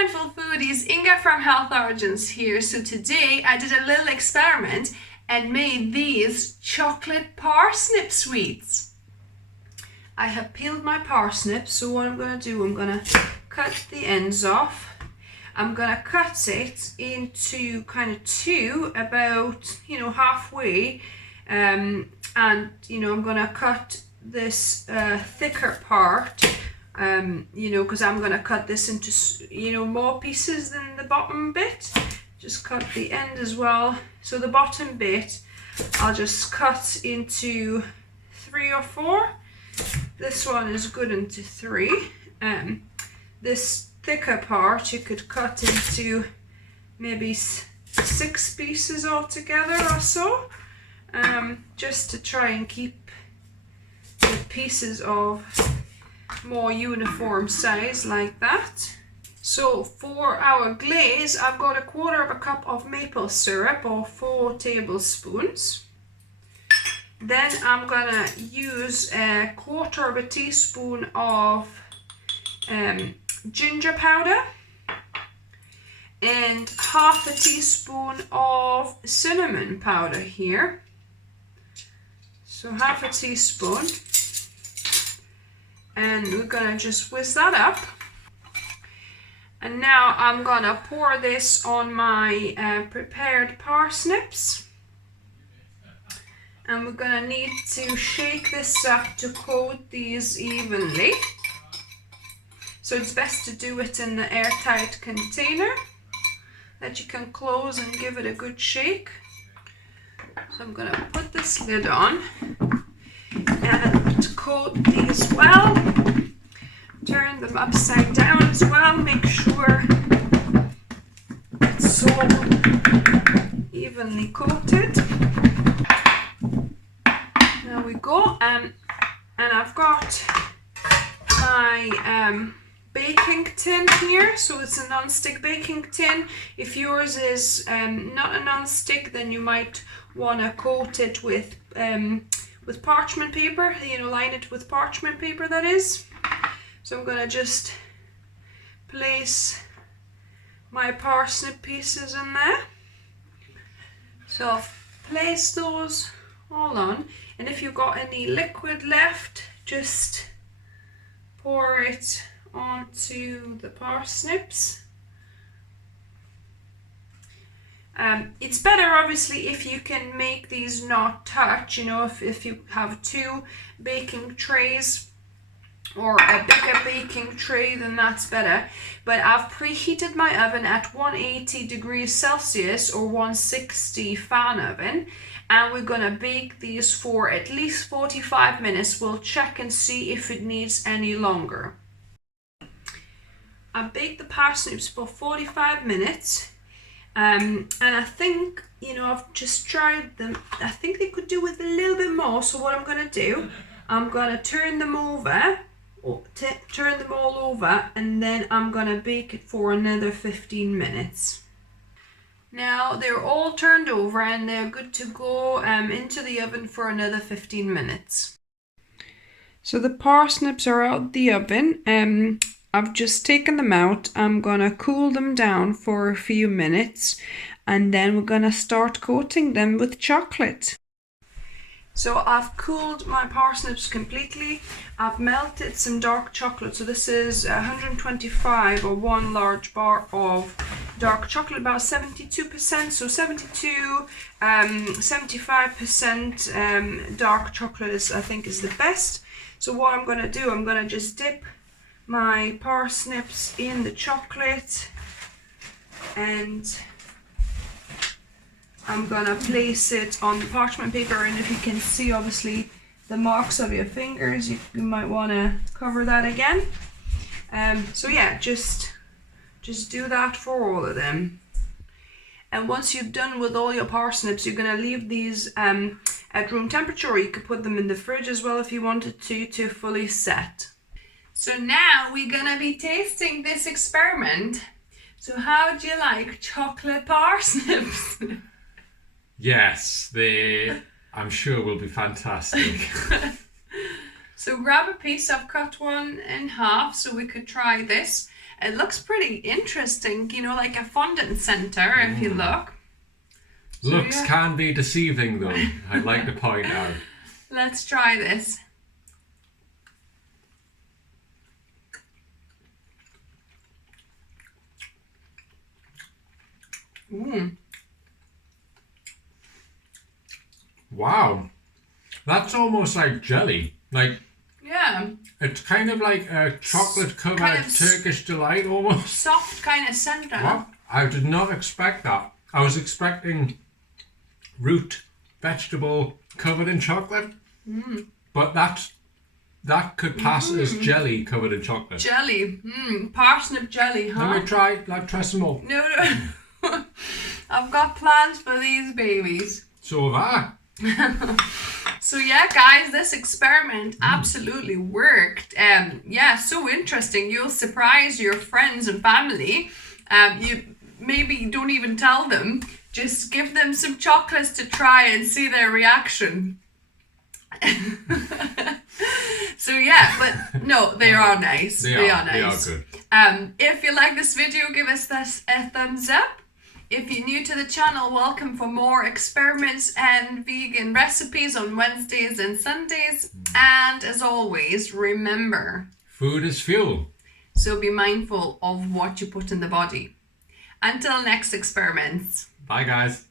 Mindful Foodies, Inga from Health Origins here. So today I did a little experiment and made these chocolate parsnip sweets. I have peeled my parsnips, so what I'm going to do, I'm going to cut the ends off. I'm going to cut it into kind of two, about, halfway. And, I'm going to cut this thicker part, because I'm going to cut this into, more pieces than the bottom bit. Just cut the end as well. So the bottom bit, I'll just cut into 3 or 4. This one is good into 3. This thicker part, you could cut into maybe 6 pieces altogether or so, just to try and keep the pieces of more uniform size like that. So for our glaze, I've got 1/4 cup of maple syrup, or 4 tablespoons. Then I'm gonna use 1/4 teaspoon of ginger powder and 1/2 teaspoon of cinnamon powder here. So 1/2 teaspoon, and we're gonna just whisk that up. And now I'm gonna pour this on my prepared parsnips. And we're gonna need to shake this up to coat these evenly. So it's best to do it in an airtight container that you can close and give it a good shake. So I'm gonna put this lid on and coat these well. Turn them upside down as well. Make sure it's all evenly coated. There we go. And I've got my baking tin here. So it's a non-stick baking tin. If yours is not a non-stick, then you might want to coat it with parchment paper. Line it with parchment paper, that is. So I'm going to just place my parsnip pieces in there. So I've placed those all on, and if you've got any liquid left, just pour it onto the parsnips. It's better obviously if you can make these not touch, if you have 2 baking trays or a bigger baking tray, then that's better. But I've preheated my oven at 180 degrees Celsius or 160 fan oven, and we're gonna bake these for at least 45 minutes. We'll check and see if it needs any longer. I baked the parsnips for 45 minutes, and I think, I've just tried them. I think they could do with a little bit more. So what I'm gonna do, I'm gonna turn them over, turn them all over, and then I'm gonna bake it for another 15 minutes. Now they're all turned over and they're good to go into the oven for another 15 minutes. So the parsnips are out the oven. I've just taken them out. I'm gonna cool them down for a few minutes, and then we're gonna start coating them with chocolate. So I've cooled my parsnips completely. I've melted some dark chocolate. So this is 125 or 1 large bar of dark chocolate, about 72%. So 75% dark chocolate is, I think, is the best. So what I'm gonna do, I'm gonna just dip my parsnips in the chocolate, and I'm gonna place it on the parchment paper. And if you can see obviously the marks of your fingers, you might want to cover that again. So yeah, just do that for all of them. And once you've done with all your parsnips, you're gonna leave these at room temperature, or you could put them in the fridge as well if you wanted to fully set. So now we're gonna be tasting this experiment. So how do you like chocolate parsnips? Yes, I'm sure will be fantastic. So grab a piece. I've cut one in half so we could try this. It looks pretty interesting, you know, like a fondant center if you look. Looks can be deceiving though, I'd like to point out. Let's try this. Wow. That's almost like jelly. Like, yeah, it's kind of like a chocolate covered kind of Turkish delight almost. soft kind of center. What? I did not expect that. I was expecting root vegetable covered in chocolate. But that could pass as jelly covered in chocolate. Jelly. Parsnip jelly, huh? Let me try some more. No. I've got plans for these babies. So have I. So yeah, guys, this experiment absolutely worked. Yeah, so interesting. You'll surprise your friends and family. You maybe don't even tell them. Just give them some chocolates to try and see their reaction. So yeah, but no, they are nice. They are nice. They are good. If you like this video, give us a thumbs up. If you're new to the channel, welcome for more experiments and vegan recipes on Wednesdays and Sundays. And as always, remember, food is fuel. So be mindful of what you put in the body. Until next experiments. Bye guys.